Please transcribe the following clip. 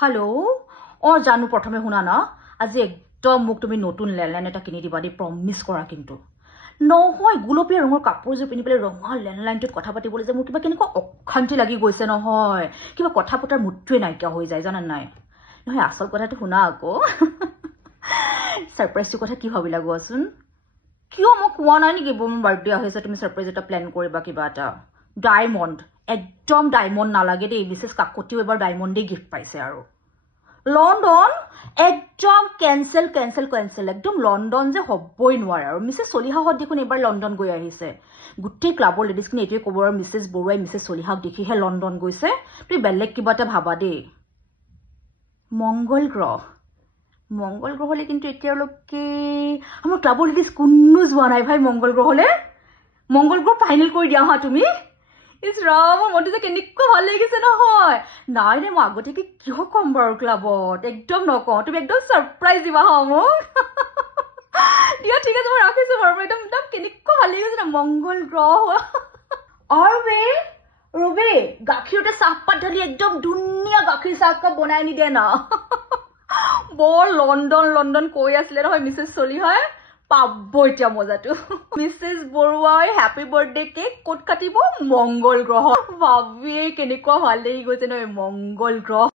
hello জানু প্রথমে শুনা না আজি একদম মোক তুমি নতুন লেণ্ডলাইন এটা কিনি দিবা দেই প্ৰমিস কৰা কিন্তু নহয় গুলপীয়া ৰঙৰ কাপোৰযোৰ পিন্ধি পেলাই ৰঙা লেণ্ডলাইনটোত কথা পাতিবলৈ যে মোৰ কিবা কেনেকুৱা অশান্তি লাগি গৈছে নহয় কিবা কথা পতাৰ মুডটোৱে নাইকিয়া হৈ যায় জানা নাই নহয় আসল কথাটো শুনা আকৌ সাৰপ্ৰাইজটো কথা কি ভাবিলা গোৱাচোন কিয় মোক কোৱা নাই নেকি মোৰ বাৰ্থডে আহিছে তুমি সাৰপ্ৰাইজ এটা প্ল্যান কৰিবা কিবা এটা ডায়মণ্ড একদম ডায়মণ্ড নালাগে দেই মিছেছ কাকতিও এবাৰ ডায়মণ্ডে গিফ্ট পাইছে আৰু লণ্ডন একদম কেনসেল কেনসেল কেনসেল একদম লণ্ডন যে হবই নোৱাৰে আৰু মিছেছ সলিহাহত দেখোন এবাৰ লণ্ডন গৈ আহিছে গুটেই ক্লাবৰ লেডিজখিনি এটোৱে ক'ব আৰু মিছেছ বৰুৱাই মিছেছ সলিহাক দেখিহে লণ্ডন গৈছে তুমি বেলেগ কিবা এটা ভাবা দেই মংগল গ্ৰহলে কিন্তু এতিয়ালৈকে আমাৰ ক্লাবৰ লেডিজ কোনো যোৱা নাই ভাই মংগল গ্ৰহ ফাইনেল কৰি দিয়া হা তুমি ইস ৰাম মনটো যে কেনেকুৱা ভাল লাগিছে নহয় নাই নাই মই আগতীয়াকে কিয় কম বাৰু ক্লাবত একদম নকওঁ তুমি একদম সাৰপ্ৰাইজ দিবা হা মোক দিয়া ঠিক আছে মই ৰাখিছো বাৰু একদম একদম কেনেকুৱা ভাল লাগিছে না মংগল গ্ৰহ আৰু ৰবে গাখীৰতে চাহপাত ঢালি একদম ধুনীয়া গাখীৰ চাহকাপ বনাই নিদিয়ে না বৰ লণ্ডন কৈ আছিলে নহয় মিছেছ সলিহাই পাব এতিয়া মজাটো মিছেছ বৰুৱাই হ্যাপি বাৰ্থডে কেক ক'ত কাটিব মংগল গ্ৰহ ভাবিয়ে কেনেকুৱা ভাল লাগি গৈছে নহয় মংগল গ্ৰহ